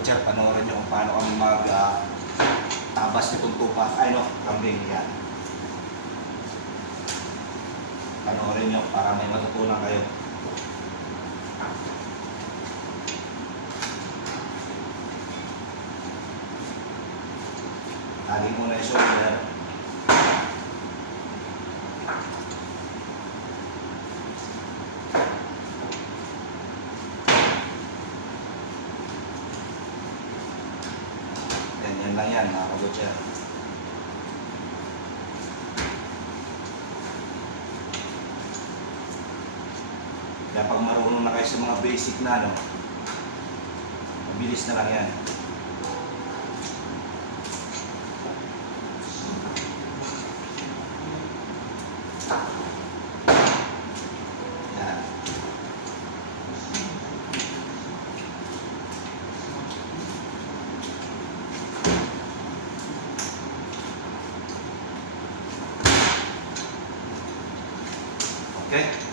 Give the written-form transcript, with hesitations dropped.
butcher, panoorin nyo kung paano kami tabas nitong tupa, ay no, kambing yan. Panoorin nyo para may matutunan kayo. Lagi muna yung shoulder. Ganyan lang yan, mga kabutcher. Kaya pag marunong na kayo sa mga basic na ano, mabilis na lang yan. Yan. Okay?